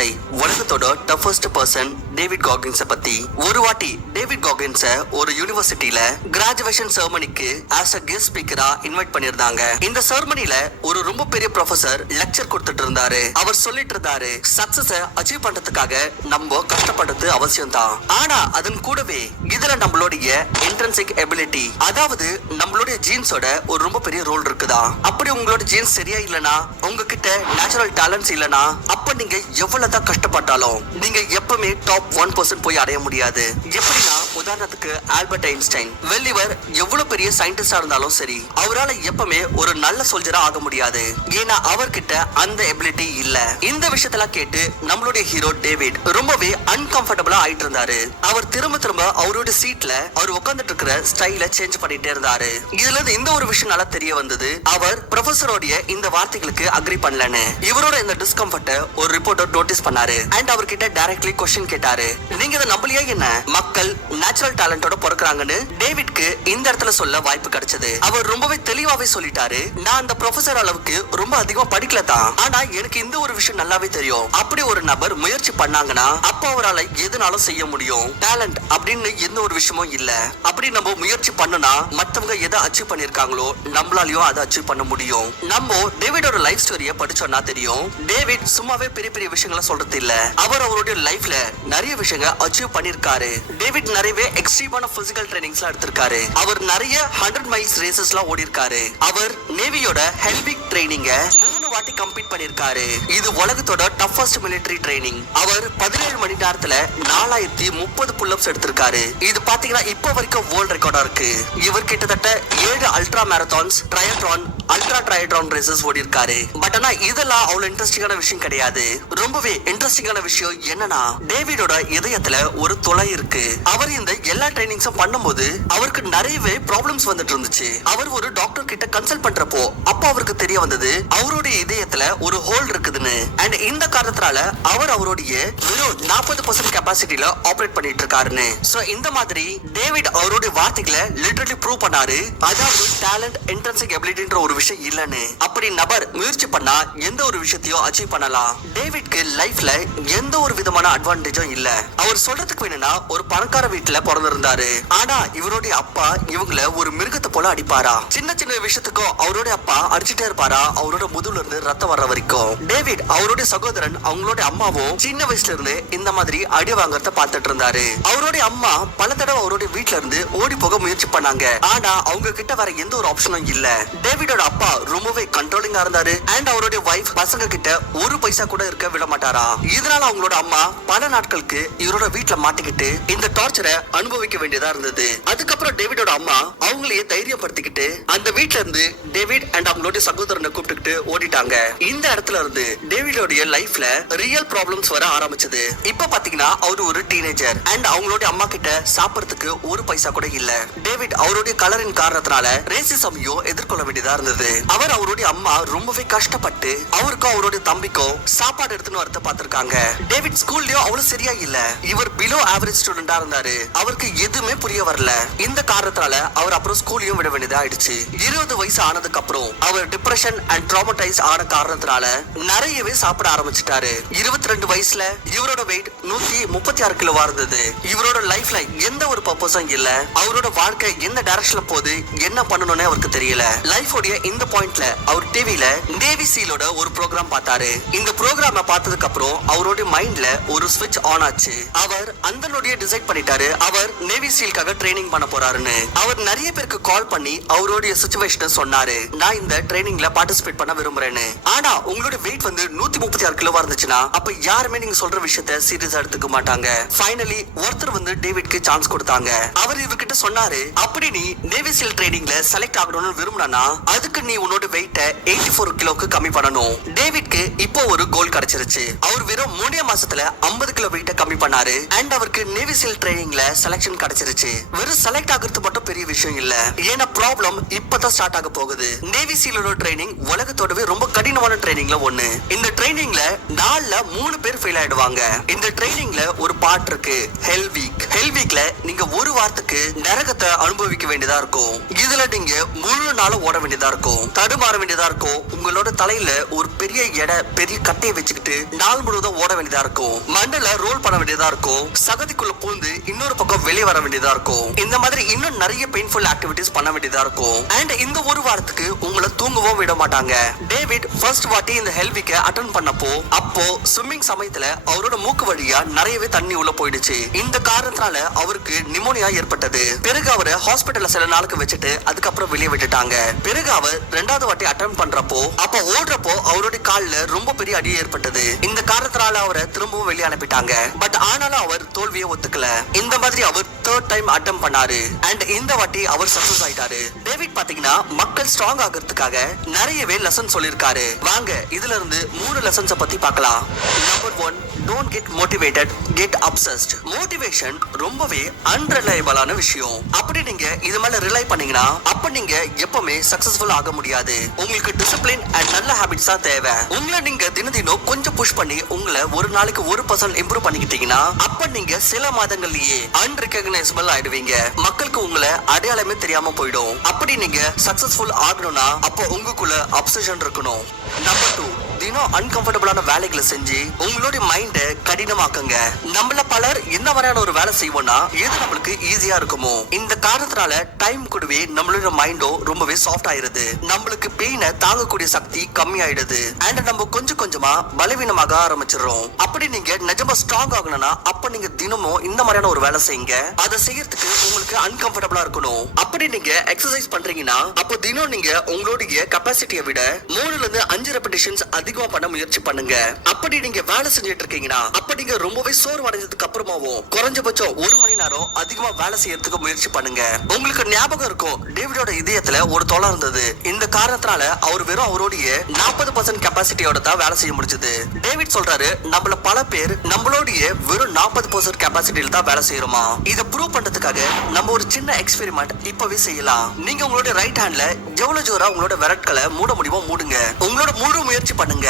கதை உலகத்தோட toughest person David காகின்ஸ பத்தி. ஒரு வாட்டி டேவிட் காகின்ஸ ஒரு யூனிவர்சிட்டியில கிராஜுவேஷன் செரமனிக்கு ஆஸ் அ கெஸ்ட் ஸ்பீக்கரா இன்வைட் பண்ணிருந்தாங்க. இந்த செரமனில ஒரு ரொம்ப பெரிய ப்ரொஃபசர் லெக்சர் கொடுத்துட்டு இருந்தாரு. அவர் சொல்லிட்டு இருந்தாரு, சக்சஸ் அச்சீவ் பண்றதுக்காக நம்ம கஷ்டப்படுறது அவசியம் தான், ஆனா அதன் கூடவே இதுல நம்மளுடைய இன்ட்ரின்சிக் எபிலிட்டி, அதாவது நம்மளுடைய ஜீன்ஸோட ஒரு ரொம்ப பெரிய ரோல் இருக்குதா. அப்படி உங்களோட ஜீன்ஸ் சரியா இல்லனா, உங்ககிட்ட நேச்சுரல் டேலண்ட்ஸ் இல்லனா, அப்ப நீங்க எவ்வளவுதான் கஷ்டப்பட்டாலும் நீங்க எப்பவுமே டாப் 1% போய் அடைய முடியாது. எப்படின்னா, உதாரணத்துக்கு ஆல்பர்ட் ஐன்ஸ்டைன், இவர் எவ்வளவு பெரிய சயின்டிஸ்டா இருந்தாலும் சரி, அவரால் எப்பவுமே ஒரு நல்ல சோல்ஜரா ஆக முடியாது. ஏன்னா அவர்கிட்ட அந்த எபிலிட்டி இல்ல. இந்த விஷயத்தெல்லாம் கேட்டு நம்மளுடைய ஹீரோ டேவிட் ரொம்பவே அன்கம்ஃபர்டபுளா ஆயிட்டு இருந்தாரு. அவர் திரும்ப திரும்ப அவருடைய சீட்ல அவர் உட்கார்ந்துட்டு இருக்கிற ஸ்டைல சேஞ்ச் பண்ணிட்டே இருந்தாரு. இதுல இருந்து இந்த ஒரு விஷயம் நல்லா தெரிய வந்தது, அவர் ப்ரொஃபசரோடைய இந்த வார்த்தைகளுக்கு அக்ரி பண்ணலன்னு. இவரோட இந்த டிஸ்கம்ஃபர்ட்ட ஒரு ரிப்போர்ட்டர் நோட்டீஸ் பண்ணாரு அண்ட் அவர்கிட்ட டைரக்ட்லி क्वेश्चन கேட்டாரு, நீங்க இத நம்பலையா என்ன? மக்கள் நேச்சுரல் டேலண்டோட பிறக்கறாங்கன்னு டேவிட்க்கு இந்த இடத்துல சொல்ல வாய்ப்பு கிடைச்சது. அவர் ரொம்பவே தெளிவாவே சொல்லிட்டாரு, நான் அந்த ப்ரொஃபசர் அளவுக்கு ரொம்ப அதிகமா படிக்கல தான், ஆனா எனக்கு இந்த ஒரு விஷயம் நல்லாவே தெரியும். அப்படி ஒரு நபர் முயற்சி பண்ணாங்கன்னா அப்ப அவரால் எதுனாலும் செய்ய முடியும். டேலண்ட் அப்படின்னு எந்த ஒரு விஷயமும் இல்ல. அப்படி நம்ம முயற்சி பண்ணனா மத்தவங்க எதை அச்சீவ் பண்ணிருக்காங்களோ நம்மளாலயும் அதை அச்சீவ் பண்ண முடியும். நம்ம டேவிடோட லைஃப் ஸ்டோரியை படிச்சோம்னா தெரியும், டேவிட் சும்மாவே பெரிய பெரிய விஷயங்களை சொல்றது இல்ல. அவர் அவருடைய லைஃப்ல நிறைய விஷயங்களை அச்சீவ் பண்ணிருக்காரு. டேவிட் நிறையவே எக்ஸ்ட்ரீமான பிசிக்கல் ட்ரைனிங்ஸ்லாம் எடுத்திருக்காரு. அவர் நிறைய 100 மைல்ஸ் ரேசஸ்லாம் ஓடி இருக்காரு. அவர் நேவியோட ஹெல்விக் ட்ரைனிங்க 3 வாட்டி கம்ப்ளீட் பண்ணிருக்காரு. இது உலகத்தோட டஃபஸ்ட் மிலிட்டரி ட்ரைனிங். அவர் 17 மணி நேரத்துல 4030 புல்லப்ஸ் எடுத்திருக்காரு. இது பாத்தீங்கன்னா இப்ப வரைக்கும் வேர்ல்ட் ரெக்கார்டா இருக்கு. இவர் கிட்டத்தட்ட 7 அல்ட்ரா மேரத்தான்ஸ், ட்ரையத்லான், அல்ட்ரா ட்ரையத்லான் ரேசஸ் ஓடி இருக்காரு. பட் ஆனா இதெல்லாம் அவ்வளவு இன்ட்ரெஸ்டிங்கான விஷயம் கிடையாது. ரொம்பவே இன்ட்ரெஸ்டிங்கான விஷயம் என்னன்னா, டேவிடோட இதயத்துல ஒரு துளை இருக்கு. அவர் இந்த எல்லா ட்ரைனிங்ஸும் பண்ணும்போது அவருக்கு நிறையவே ப்ராப்ளம்ஸ் வந்துட்டு இருந்துச்சு. அவர் ஒரு டாக்டர் கிட்ட கன்சல்ட் பண்றப்போ அப்ப அவருக்கு தெரிய வந்தது அவருடைய இதயத்துல ஒரு ஹோல் இருக்குதுன்னு. அண்ட் இந்த காரணத்தினால அவர் அவருடைய வெறும் 40% கெபாசிட்டில ஆபரேட் பண்ணிட்டு இருக்காருன்னு. சோ இந்த மாதிரி டேவிட் அவருடைய வார்த்தைகளை லிட்டரலி ப்ரூவ் பண்ணாரு. அதாவது டேலண்ட், இன்ட்ரின்சிக் எபிலிட்டின்ற ஒரு விஷயம் இல்லன்னு. அப்படி நபர் முயற்சி பண்ணா எந்த ஒரு விஷயத்தையும் அச்சீவ் பண்ணலாம். டேவிட்க்கு லைஃப்ல எந்த ஒரு விதமான அட்வான்டேஜும் இல்ல. அவர் சொல்றதுக்கு வேணும்னா ஒரு பணக்கார வீட்டுல பிறந்திருந்தாரு. ஆனா இவருடைய அப்பா இவங்கள ஒரு மிருகத்தை போல அடிப்பாரா. சின்ன சின்ன விஷயத்துக்கும் அவருடைய அப்பா அடிச்சுட்டே இருப்பாரா, அவரோட முதுகுல இருந்து ரத்தம் வர்ற வரைக்கும். டேவிட் அவருடைய சகோதரன் அவங்களோட அம்மாவும் சின்ன வயசுல இருந்து இந்த மாதிரி அடி வாங்கறத பார்த்துட்டு இருந்தாரு. அவருடைய அம்மா பல தடவை அவருடைய வீட்டுல இருந்து ஓடி போக முயற்சி பண்ணாங்க. ஆனா அவங்க கிட்ட வேற எந்த ஒரு ஆப்ஷனும் இல்ல. டேவிடோட அப்பா ரொம்பவே கண்ட்ரோலிங்கா இருந்தாரு அண்ட் அவருடைய வைஃப் பசங்க கிட்ட ஒரு பைசா கூட இருக்க விட மாட்டாரா. இதனால அவங்களோட அம்மா பல நாட்களுக்கு இவரோட வீட்டுல மாட்டிக்கிட்டு இந்த டார்ச்சரை அனுபவிக்க வேண்டியதா இருந்தது. அதுக்கப்புறம் டேவிடோட அம்மா அவங்களையே தைரியப்படுத்திக்கிட்டு அந்த வீட்டுல இருந்து டேவிட் அண்ட் அவங்களுடைய சகோதரனை கூப்பிட்டுக்கிட்டு ஓடிட்டாங்க. இந்த இடத்துல இருந்து டேவிடோடைய லைஃப்ல ரியல் ப்ராப்ளம்ஸ் வர ஆரம்பிச்சது. இப்ப பாத்தீங்கன்னா அவரு ஒரு டீனேஜர் அண்ட் அவங்களுடைய அம்மா கிட்ட சாப்பிடறதுக்கு ஒரு பைசா கூட இல்ல. டேவிட் அவருடைய கலரின் காரணத்தினால ரேசிசமையும் எதிர்கொள்ள வேண்டியதா இருந்தது. அவர் அவருடைய அம்மா ரொம்பவே கஷ்டப்பட்டு அவருக்கும் அவருடைய தம்பிக்கும் சாப்பாடு எடுத்துன்னு வரத பாத்திருக்காங்க. டேவிட் ஸ்கூல்லயும் அவ்வளவு சரியா இல்ல. இவர் பிலோ ஆவரேஜ் ஸ்டூடெண்டா இருந்தாரு. அவருக்கு எதுவுமே புரிய வரல. இந்த காரணத்தால அவர் அப்புறம் ஸ்கூலையும் விட வேண்டியதா ஆயிடுச்சு. 20 வயசு ஆனதுக்கு அப்புறம் அவர் டிப்ரெஷன் அண்ட் ட்ராமடைஸ் ஆன காரணத்தினால நிறையவே சாப்பிட ஆரம்பிச்சிட்டாரு. 22 வயசுல இவரோட வெயிட் 136 கிலோவா இருந்தது. இவரோட லைஃப்ல எந்த ஒரு பர்பஸும் இல்ல. அவரோட வாழ்க்கை எந்த டைரக்ஷன்ல போகுது, என்ன பண்ணணும்னு அவருக்கு தெரியல. லைஃபோட இந்த பாயிண்ட்ல அவர் டிவில நேவி சீலோட ஒரு ப்ரோக்ராம் பார்த்தாரு. இந்த ப்ரோக்ராம பார்த்ததுக்கு அப்புறம் அவரோட மைண்ட்ல ஒரு ஸ்விட்ச் ஆன் ஆச்சு. அவர் அந்த நொடியை டிசைட் பண்ணிட்டாரு, அவர் நேவி சீலுக்காக ட்ரைனிங் பண்ண போறாருன்னு. அவர் நிறைய பேருக்கு கால் பண்ணி அவருடைய சிச்சுவேஷனை சொன்னாரு. நான் இந்த ட்ரைனிங்ல பார்ட்டிசிபேட் பண்ண விரும்புறேன்னு. ஆனா உங்களோட வெயிட் வந்து 136 கிலோவா இருந்துச்சுன்னா அப்ப யாருமே நீங்க சொல்ற விஷயத்தை சீரியஸா எடுத்துக்க மாட்டாங்க. ஃபைனலி ஒருத்தர் வந்து டேவிட்க்கு சான்ஸ் கொடுத்தாங்க. அவர் இவர்கிட்ட சொன்னாரு, அப்படி நீ நேவி சீல் ட்ரைனிங்ல செலக்ட் ஆகணும்னு விரும்பினா அதுக்கு நீ உன்னோட வெயிட்ட 84 கிலோக்கு கம்மி பண்ணணும். டேவிட்க்கு இப்போ ஒரு கோல் கிடைச்சிருச்சு. அவர் வெறும் 3 மாசத்துல 50 கிலோ வெயிட்ட கம்மி பண்ணாரு அண்ட் அவருக்கு நேவி சீல் ட்ரைனிங்ல செலக்ஷன் கிடைச்சிருச்சு. வெறும் செலக்ட் ஆகிறது மட்டும் பெரிய விஷயம் இல்ல. ஏன்னா ப்ராப்ளம் இப்பதான் ஸ்டார்ட் ஆக போகுது. நேவி சீலோட ட்ரைனிங் உலகத்தோடவே ரொம்ப கடினமான ட்ரைனிங்ல ஒண்ணு. இந்த ட்ரைனிங்ல 4ல 3 பேர் ஃபெயில் ஆயிடுவாங்க. இந்த ட்ரைனிங்ல ஒரு பார்ட் இருக்கு, ஹெல் வீக். ஹெல் வீக்ல நீங்க ஒரு வாரத்துக்கு நரகத்தை அனுபவிக்க வேண்டியதா இருக்கும். இதுல நீங்க முழு நாளும் ஓட வேண்டியதா இருக்கும், தடுமாற வேண்டியதா இருக்கும். உங்களோட தலையில ஒரு பெரிய கட்டையை வச்சுக்கிட்டு நாள் முழுவதும் ஓட வேண்டியதா இருக்கும். மண்டல ரோல் பண்ண வேண்டியதா இருக்கும். சகதிக்குள்ள பூந்து இன்னொரு பக்கம் வெளியே வர வேண்டியதா இருக்கும். இந்த மாதிரி இன்னும் நிறைய பெயின்ஃபுல் ஆக்டிவிட்டிஸ் பண்ண வேண்டியதா இருக்கும். அண்ட் இந்த ஒரு வாரத்துக்கு உங்களை தூங்கவும் விட மாட்டாங்க. டேவிட் ஃபர்ஸ்ட் வாட்டி இந்த ஹெல் வீக்க அட்டெண்ட் பண்ணப்போ அப்போ ஸ்விம்மிங் சமயத்துல அவரோட மூக்கு வழியா நிறையவே தண்ணி உள்ள போயிடுச்சு. இந்த காரணத்தினால அவருக்கு நிமோனியா ஏற்பட்டது. பிறகு அவரை ஹாஸ்பிட்டல்ல சில நாளுக்கு வச்சுட்டு அதுக்கப்புறம் வெளியே விட்டுட்டாங்க. பிறகு அவர் 2வது வாட்டி அட்டெண்ட் பண்றப்போ அப்ப ஓடுறப்போ அவருடைய கால்ல ரொம்ப பெரிய அடி ஏற்பட்டது. இந்த காரணத்தினால அவரை திரும்பவும் வெளியே அனுப்பிட்டாங்க. பட் ஆனாலும் அவர் தோல்வியை ஒத்துக்கல. இந்த மாதிரி அவர் 3rd டைம் அட்டெண்ட் பண்ணாரு. அண்ட் இந்த வாட்டி அவர் சக்சஸ் ஆயிட்டாரு. டேவிட் பாத்தீங்கன்னா மக்கள் ஸ்ட்ராங் ஆகிறதுக்காக நிறையவே லெசன் சொல்லிருக்காரு. வாங்க இதுல இருந்து 3 லெசன்ஸ் பத்தி பார்க்கலாம். Number 1, don't get motivated, get obsessed. Motivation ரொம்பவே அன்ரிலையபிளான விஷயம். அப்படி நீங்க இது மேல ரிலை பண்ணீங்கன்னா அப்ப நீங்க எப்பவுமே சக்சஸ்ஃபுல் ஆக முடியாது. உங்களுக்கு டிசிப்ளின் அண்ட் நல்ல ஹாபிட்ஸ் தான் தேவை. உங்களை நீங்க தினம் கொஞ்சம் புஷ் பண்ணி உங்களை ஒரு நாளைக்கு 1% இம்ப்ரூவ் பண்ணிக்கிட்டீங்கன்னா அப்ப நீங்க சில மாதங்கள்லயே அன்ரெகக்னைசபிள் ஆயிடுவீங்க. மக்களுக்கு உங்களை அடையாளமே தெரியாம போயிடும். அப்படி நீங்க சக்சஸ்ஃபுல் ஆகணும்னா அப்போ உங்களுக்குள்ள அப்சஷன் இருக்கணும். நம்பர் 2, தினம் அன்கம்ஃபர்டபிளான வேலைகளை செஞ்சு உங்களுடைய மைண்ட கடினமாக்குங்க. நம்மள பலர் என்ன மாதிரியான ஒரு வேலை செய்வோம்னா எது நம்மளுக்கு ஈஸியா இருக்குமோ இந்த காரணத்தினால டைம் கூடவே நம்மளுடைய மைண்டோ ரொம்பவே சாஃப்ட் ஆயிருது. நம்மளுக்கு பெயினை தாங்கக்கூடிய சக்தி கம்மி ஆயிடுது. அண்ட் நம்ம கொஞ்சம் கொஞ்சமா பலவீனமாக ஆரம்பிச்சிடுறோம். அப்படி நீங்க நிஜமா ஸ்ட்ராங் ஆகணும்னா அப்ப நீங்க தினமும் இந்த மாதிரியான ஒரு வேலை செய்யுங்க. அதை செய்யறதுக்கு உங்களுக்கு அன்கம்ஃபர்டபிளா இருக்கணும். அப்படி நீங்க எக்ஸசைஸ் பண்றீங்கன்னா அப்போ தினம் நீங்க உங்களுடைய கெப்பாசிட்டியை விட 3ல இருந்து 5 ரெபிடேஷன்ஸ் அதிகமா பண்ண முயற்சி பண்ணுங்க. அப்படி நீங்க வேலை செஞ்சுட்டு இருக்கீங்கன்னா அப்ப நீங்க ரொம்பவே சோர்வடைஞ்சதுக்கு அப்புறமாவும் குறைஞ்சபட்சம் 1 மணி நேரம் அதிகமா வேலை செய்யறதுக்கு முயற்சி பண்ணுங்க. உங்களுக்கு ஞாபகம் இருக்கும், டேவிடோட இதயத்துல ஒரு தொலை இருந்தது. இந்த காரணத்தினால அவர் வெறும் அவருடைய 40% கெப்பாசிட்டியோட தான் வேலை செய்ய முடிஞ்சது. டேவிட் சொல்றாரு, நம்மள பல பேர் நம்மளுடைய வெறும் 40% கெப்பாசிட்டியில தான் வேலை செய்யறோமா. இதை ப்ரூவ் பண்றதுக்காக நம்ம ஒரு சின்ன எக்ஸ்பெரிமெண்ட் இப்பவே செய்யலாம். நீங்க உங்களோட ரைட் ஹேண்ட்ல எவ்வளவு ஜோரா உங்களோட விரட்களை மூட முடியுமோ மூடுங்க. உங்களோட முழு முயற்சி பண்ணுங்க.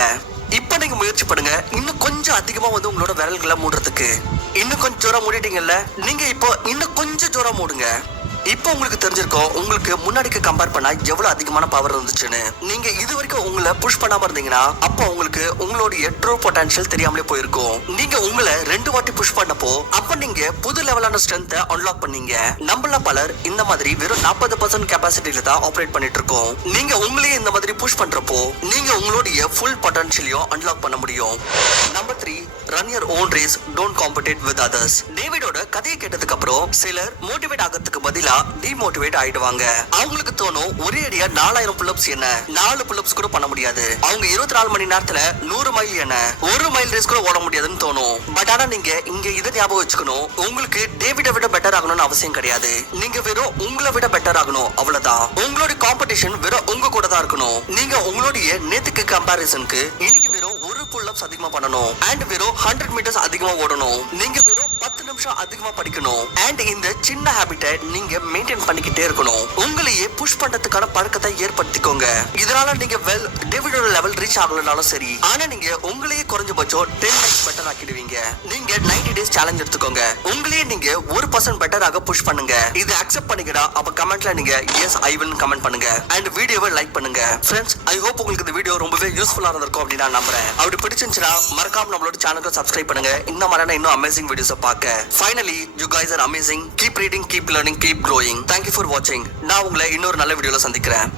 இப்ப நீங்க முயற்சி பண்ணுங்க இன்னும் கொஞ்சம் அதிகமா உங்களோட விரல்களை மூடுறதுக்கு. இன்னும் கொஞ்சம் ஜோரா மூடிட்டீங்கல்ல, நீங்க இப்போ இன்னும் கொஞ்சம் ஜோரா மூடுங்க. இப்போ உங்களுக்கு தெரிஞ்சிருக்கும் உங்களுக்கு முன்னாடிக்கு கம்பேர் பண்ணா எவ்வளவு அதிகமான பவர் இருந்துச்சுன்னு. நீங்க இது வரைக்கும் உங்களை புஷ் பண்ணாம இருந்தீங்கன்னா அப்போ உங்களுக்கு உங்களுடைய ட்ரூ பொட்டன்ஷியல் தெரியாமலே போயிருக்கும். நீங்க உங்களை 2 வாட்டி புஷ் பண்ணப்போ அப்ப நீங்க புது லெவலான ஸ்ட்ரென்த்தை அன்லாக் பண்ணீங்க. நம்மள பலர் இந்த மாதிரி வெறும் 40% கெப்பாசிட்டியில தான் ஆபரேட் பண்ணிட்டு இருக்கோம். நீங்க உங்களையே இந்த மாதிரி புஷ் பண்றப்போ நீங்க உங்களுடைய ஃபுல் பொட்டன்ஷியலையும் அன்லாக் பண்ண முடியும். Number 3, run your own race, don't compete with others. டேவிடோட கதையை கேட்டதுக்கு அப்புறம் சிலர் மோட்டிவேட் ஆகிறதுக்கு பதிலா டிமோட்டிவேட் ஆயிடுவாங்க. அவங்களுக்கு தோணும் ஒரே அடியா 4000 புல்லப்ஸ் என்ன, 4 புல்லப்ஸ் கூட பண்ண முடியாது. அவங்க 24 மணி நேரத்துல 100 மைல் என்ன, 1 மைல் ரேஸ் கூட ஓட முடியாதுன்னு தோணும். பட் ஆனா நீங்க இங்க இதை ஞாபகம் வச்சுக்கணும், உங்களுக்கு டேவிடை விட பெட்டர் ஆகணும்னு அவசியம் கிடையாது. நீங்க வெறும் உங்களை விட பெட்டர் ஆகணும், அவ்வளவுதான். உங்களுடைய காம்படிஷன் வெறும் உங்க கூட தான் இருக்கணும். நீங்க உங்களுடைய நேத்துக்கு கம்பாரிசனுக்கு இன்னைக்கு வெறும் 1 புல்லப்ஸ் அதிகமா பண்ணணும். அண்ட் வெறும் 100 மீட்டர்ஸ் அதிகமா ஓடணும். நீங்க வெறும் 10 நிமிஷம் அதிகமா படிக்கணும். அண்ட் இந்த சின்ன ஹாபிட்டை நீங்க மெயின்டைன் பண்ணிக்கிட்டே இருக்கணும். உங்களையே புஷ் பண்றதுக்கான பழக்கத்தை ஏற்படுத்திக்கோங்க. இதனால நீங்க டேவிடோட லெவல் ரீச் ஆகலனாலும் சரி, ஆனா நீங்க உங்களையே குறைஞ்சபட்சம் 10 டைம்ஸ் பெட்டர் ஆக்கிடுவீங்க. நீங்க 90 டேஸ் சேலஞ்ச் எடுத்துக்கோங்க. உங்களையே நீங்க 1% பெட்டராக புஷ் பண்ணுங்க. இது அக்செப்ட் பண்ணிக்கடா அப்ப கமெண்ட்ல நீங்க எஸ் ஐ வில் கமெண்ட் பண்ணுங்க. அண்ட் வீடியோவை லைக் பண்ணுங்க. ஃப்ரெண்ட்ஸ், ஐ ஹோப் உங்களுக்கு இந்த வீடியோ ரொம்பவே யூஸ்ஃபுல்லா இருந்திருக்கும் அப்படின்னு நான் நம்புறேன். அப்படி பிடிச்சிருந்துச்சுன்னா மறக்காம நம்மளோட சேனலுக்கு சப்ஸ்கிரைப் பண்ணுங்க. இந்த மாதிரியான இன்னும் அமேசிங் வீடியோஸை பார்க்க. Finally, you guys are amazing. Keep reading, keep learning, keep growing. Thank you for watching. நான் உங்களை இன்னொரு நல்ல வீடியோல சந்திக்கிறேன்.